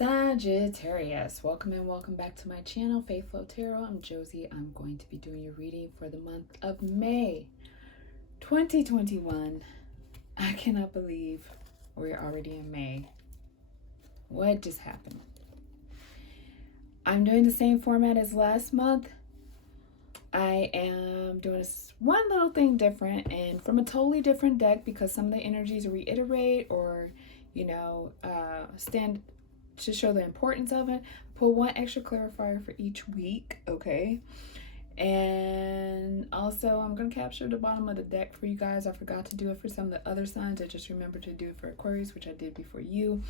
Saggitarius, welcome and welcome back to my channel, Faith Flow Tarot. I'm Josie. I'm going to be doing your reading for the month of May 2021. I cannot believe we're already in May. What just happened? I'm doing the same format as last month. I am doing one little thing different and from a totally different deck because some of the energies reiterate or, stand to show the importance of it. Pull one extra clarifier for each week, okay? And also I'm going to capture the bottom of the deck for you guys. I forgot to do it for some of the other signs. I just remembered to do it for Aquarius, which I did before you.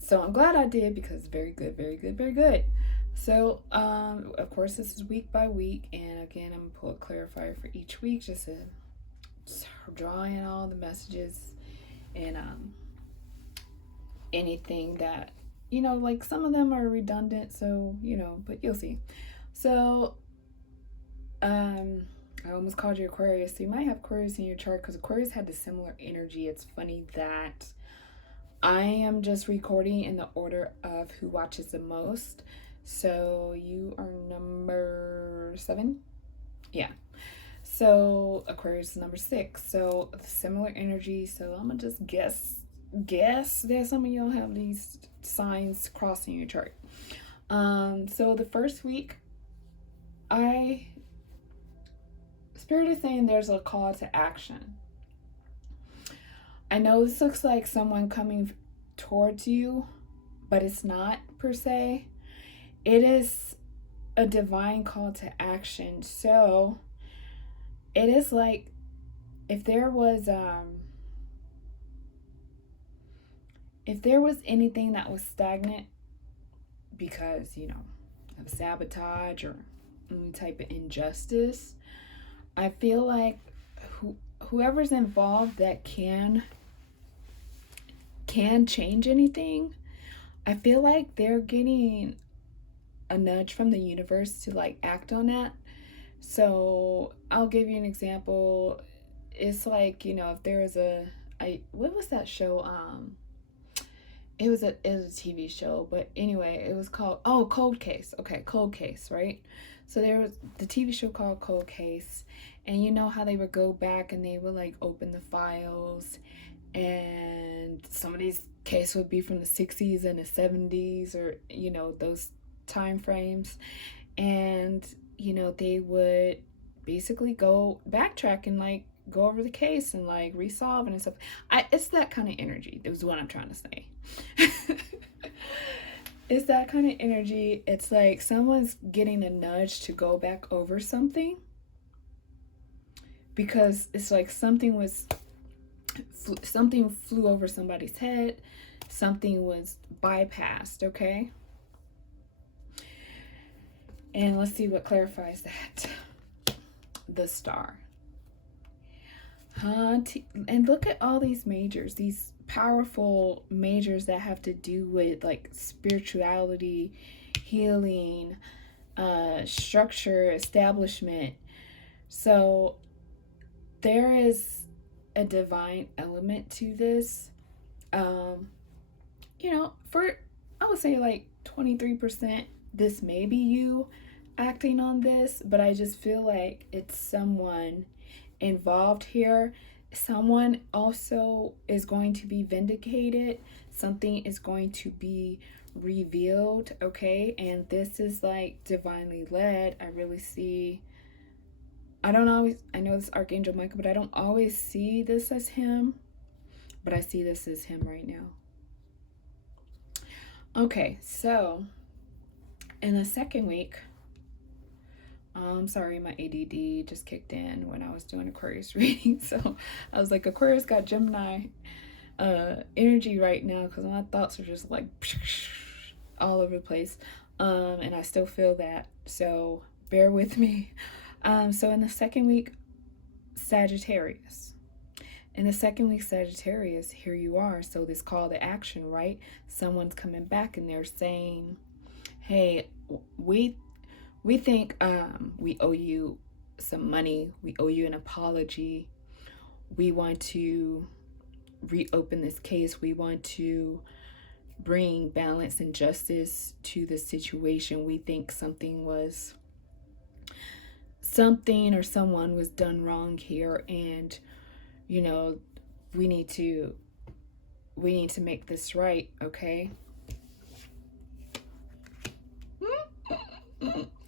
So I'm glad I did because very good, very good, very good. So, of course, this is week by week. And again, I'm going to pull a clarifier for each week just to draw in all the messages and anything that, like some of them are redundant. So, but you'll see. So, I almost called you Aquarius. So you might have Aquarius in your chart because Aquarius had the similar energy. It's funny that I am just recording in the order of who watches the most. So you are number 7. Yeah. So Aquarius is number 6. So similar energy. So I'm gonna just guess that some of y'all have these signs crossing your chart. So the first week, Spirit is saying there's a call to action. I know this looks like someone coming towards you, but it's not per se. It is a divine call to action. So it is like if there was anything that was stagnant because, of sabotage or any type of injustice, I feel like whoever's involved that can change anything, I feel like they're getting a nudge from the universe to act on that. So I'll give you an example. It's like, if there was what was that show? It was a TV show, but anyway, it was called Cold Case. Okay, Cold Case, right? So there was the TV show called Cold Case, and you know how they would go back and they would open the files, and some of these cases would be from the 60s and the 70s or those time frames, and they would basically go backtrack and go over the case and resolve and stuff. It's that kind of energy. That was what I'm trying to say. It's that kind of energy. It's like someone's getting a nudge to go back over something because it's like something flew over somebody's head. Something was bypassed, okay? And let's see what clarifies that. The Star. And look at all these majors, these powerful majors that have to do with spirituality, healing, structure, establishment. So there is a divine element to this. For I would say 23%, this may be you acting on this, but I just feel like it's someone involved here. Someone also is going to be vindicated. Something is going to be revealed, okay? And this is divinely led. I really see, I know this is Archangel Michael, but I don't always see this as him, but I see this as him right now. Okay, so in the second week, I'm sorry, my ADD just kicked in when I was doing Aquarius reading. So I was like, Aquarius got Gemini energy right now because my thoughts are just all over the place. And I still feel that. So bear with me. So in the second week, Sagittarius. In the second week, Sagittarius, here you are. So this call to action, right? Someone's coming back and they're saying, hey, we think we owe you some money. We owe you an apology. We want to reopen this case. We want to bring balance and justice to the situation. We think something or someone was done wrong here, and you know, we need to make this right, okay?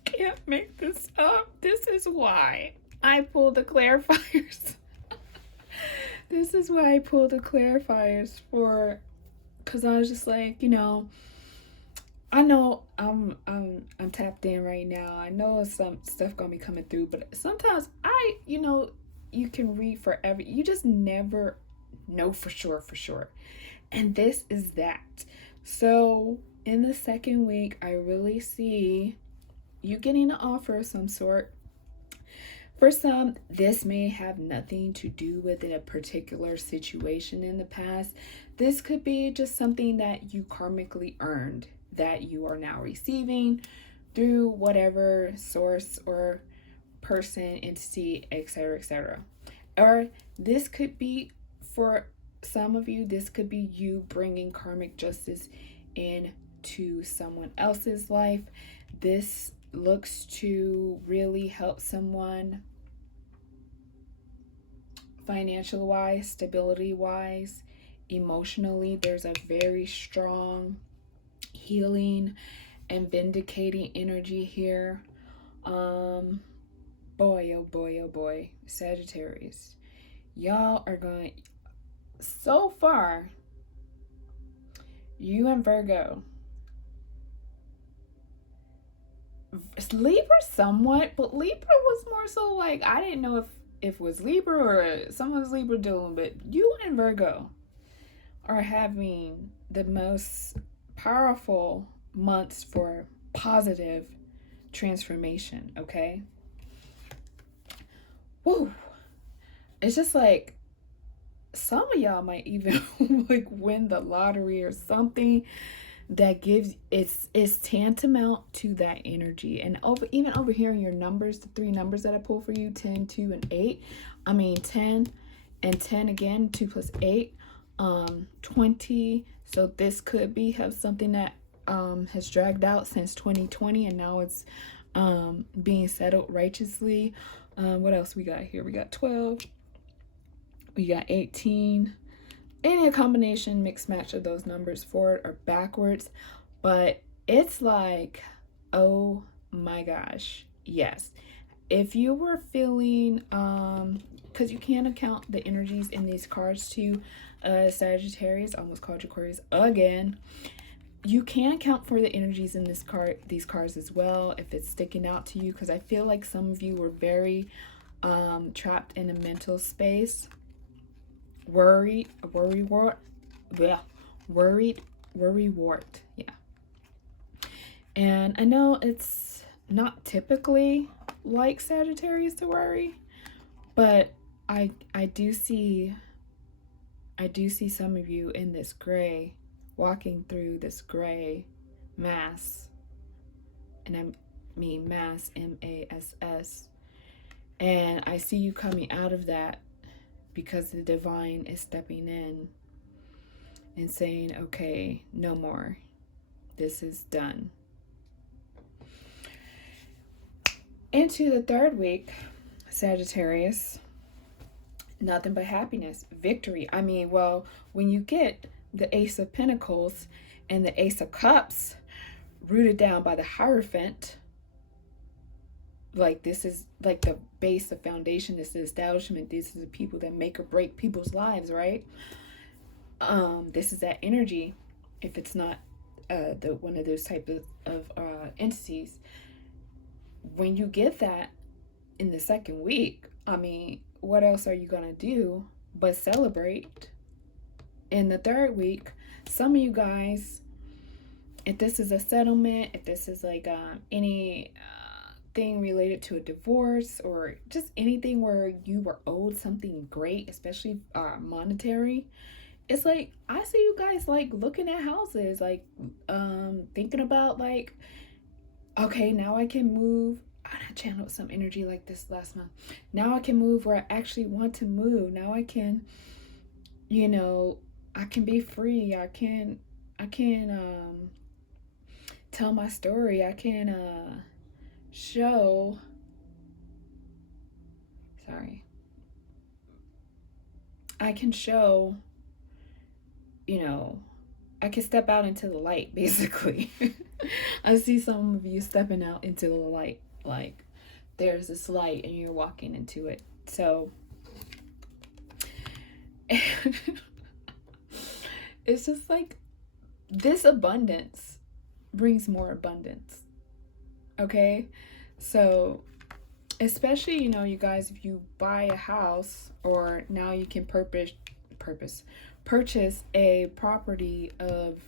Can't make this up. This is why I pulled the clarifiers. This is why I pulled the clarifiers for, because I was just like, I know I'm tapped in right now. I know some stuff gonna be coming through, but sometimes you can read forever. You just never know for sure. And this is that. So in the second week, I really see you getting an offer of some sort. For some, this may have nothing to do with a particular situation in the past. This could be just something that you karmically earned, that you are now receiving through whatever source or person, entity, etc., etc. Or this could be, for some of you, this could be you bringing karmic justice into someone else's life. This looks to really help someone financial wise, stability wise, emotionally. There's a very strong healing and vindicating energy here. Boy, oh boy, oh boy, Sagittarius, y'all are going, so far, you and Virgo, Libra somewhat, but Libra was more so like, I didn't know if it was Libra or someone's Libra doing, but you and Virgo are having the most powerful months for positive transformation, okay? Woo! It's just like some of y'all might even like win the lottery or something that gives, it's tantamount to that energy. And even over here in your numbers, the three numbers that I pulled for you, 10, 2, and 8. 10 and 10 again, 2 plus 8, 20. So this could have something that has dragged out since 2020, and now it's being settled righteously. What else we got here? We got 12. We got 18. Any combination, mixed match of those numbers, forward or backwards. But it's like, oh my gosh, yes. If you were feeling, because you can account the energies in these cards too, Sagittarius, almost called you Aquarius again. You can account for the energies in these cards as well, if it's sticking out to you, because I feel like some of you were very trapped in a mental space. Worry wart, yeah. And I know it's not typically like Sagittarius to worry, but I do see some of you in this gray, walking through this gray mass, and I mean mass, MASS, and I see you coming out of that, because the divine is stepping in and saying, okay, no more. This is done. Into the third week, Sagittarius, nothing but happiness, victory. When you get the Ace of Pentacles and the Ace of Cups rooted down by the Hierophant, like this is like the base, the foundation, this is the establishment, this is the people that make or break people's lives, right? This is that energy. If it's not the one of those type of entities, when you get that in the second week, what else are you gonna do but celebrate? In the third week, some of you guys, if this is a settlement, if this is like any thing related to a divorce, or just anything where you were owed something great, especially monetary, it's like I see you guys like looking at houses, like thinking about like, okay, now I can move. I channeled some energy like this last month. Now I can move where I actually want to move. Now I can, I can be free. I can I can tell my story. I can show, sorry, I can show, you know, I can step out into the light, basically. I see some of you stepping out into the light, like there's this light and you're walking into it. So it's just like this abundance brings more abundance. Okay? So, especially, you guys, if you buy a house, or now you can purchase a property of,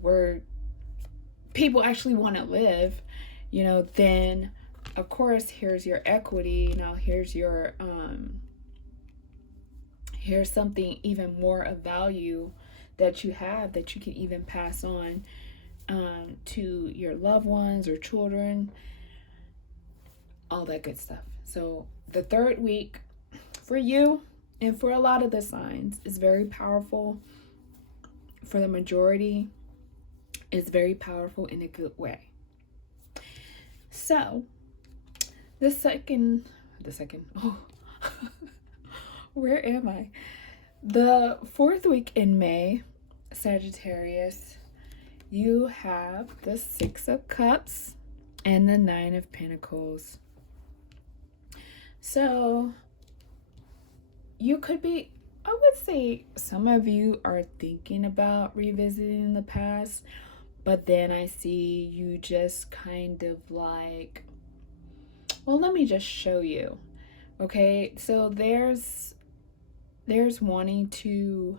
where people actually want to live, then of course here's your equity. Now here's something even more of value that you have, that you can even pass on to your loved ones or children, all that good stuff. So the third week for you and for a lot of the signs is very powerful. For the majority, it's very powerful in a good way. So the second, oh, where am I? The fourth week in May, Sagittarius, you have the Six of Cups and the Nine of Pentacles. So you could be, I would say some of you are thinking about revisiting the past, but then I see you just kind of like, well, let me just show you. Okay, so there's wanting to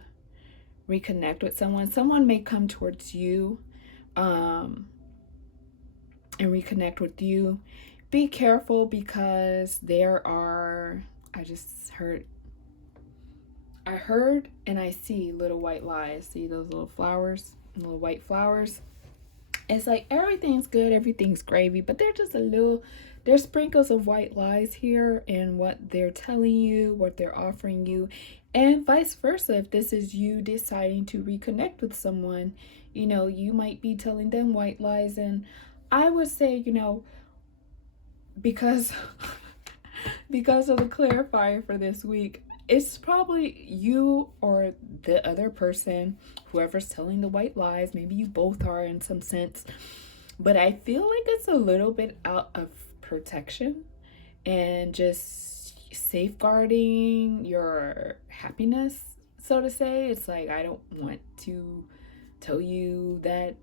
reconnect with someone. Someone may come towards you and reconnect with you. Be careful, because there are, I heard and I see little white lies. See those little flowers, little white flowers? It's like everything's good, everything's gravy, but they're just there's sprinkles of white lies here, and what they're telling you, what they're offering you, and vice versa. If this is you deciding to reconnect with someone, you might be telling them white lies. And I would say, because because of the clarifier for this week, it's probably you or the other person, whoever's telling the white lies. Maybe you both are in some sense, but I feel like it's a little bit out of protection and just safeguarding your happiness, so to say. It's like, I don't want to tell you that,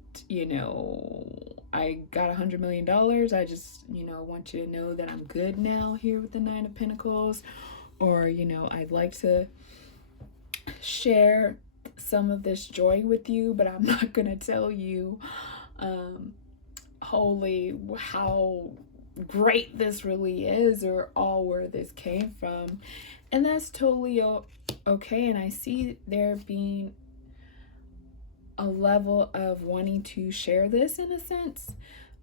I got $100 million. I just, want you to know that I'm good now here with the Nine of Pentacles. Or, I'd like to share some of this joy with you, but I'm not going to tell you wholly how great this really is, or all where this came from. And that's totally okay. And I see there being a level of wanting to share this, in a sense.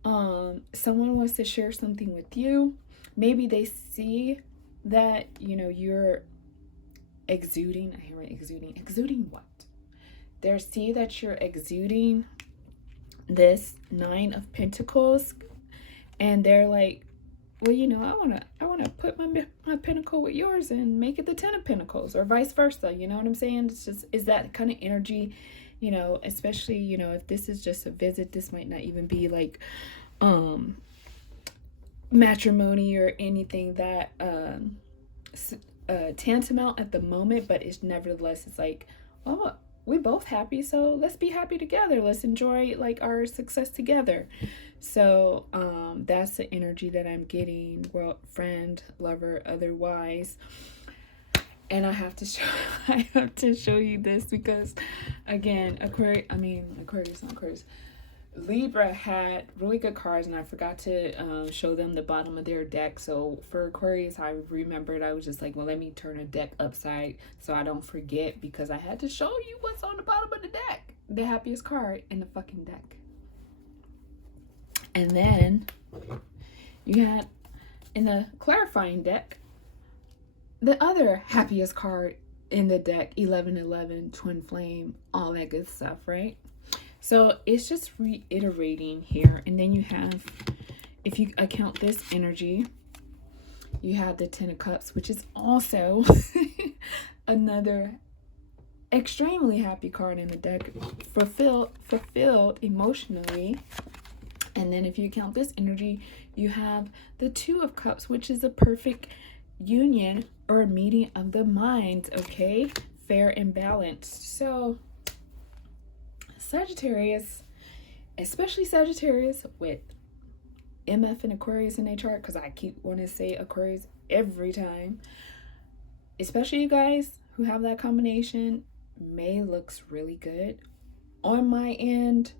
Someone wants to share something with you. Maybe they see that, you're exuding. I hear exuding what? They see that you're exuding this Nine of Pentacles, and they're like, well, I wanna put my pentacle with yours and make it the Ten of Pentacles, or vice versa. You know what I'm saying? It's just, is that kind of energy, especially, if this is just a visit. This might not even be like matrimony or anything that tantamount at the moment, but it's nevertheless, it's like, oh, we both happy, so let's be happy together. Let's enjoy like our success together. So that's the energy that I'm getting, well, friend, lover, otherwise. And I have to show you this, because again, Aquarius, Libra had really good cards, and I forgot to show them the bottom of their deck. So for Aquarius, I remembered, I was just like, well, let me turn a deck upside so I don't forget, because I had to show you what's on the bottom of the deck. The happiest card in the fucking deck. And then you had in the clarifying deck the other happiest card in the deck, 1111, twin flame, all that good stuff, right? So it's just reiterating here. And then you have, if you account this energy, you have the Ten of Cups, which is also another extremely happy card in the deck, fulfilled emotionally. And then if you count this energy, you have the Two of Cups, which is a perfect union or a meeting of the minds, okay? Fair and balanced. So Sagittarius, especially Sagittarius with MF and Aquarius in their chart, because I keep wanting to say Aquarius every time, especially you guys who have that combination, May looks really good. On my end,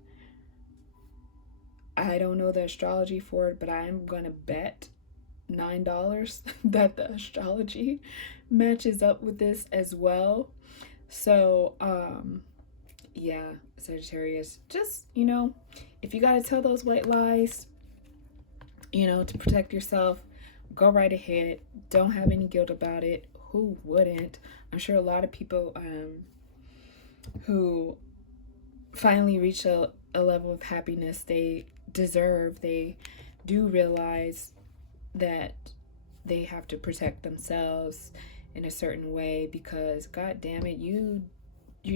I don't know the astrology for it, but I'm going to bet $9 that the astrology matches up with this as well. So, yeah, Sagittarius, just, if you got to tell those white lies, to protect yourself, go right ahead. Don't have any guilt about it. Who wouldn't? I'm sure a lot of people who finally reach a level of happiness they deserve, they do realize that they have to protect themselves in a certain way, because god damn it, you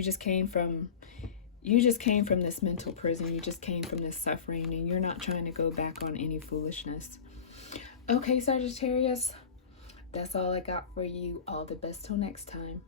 just came from this mental prison. You just came from this suffering, and you're not trying to go back on any foolishness. Okay, Sagittarius, that's all I got for you. All the best till next time.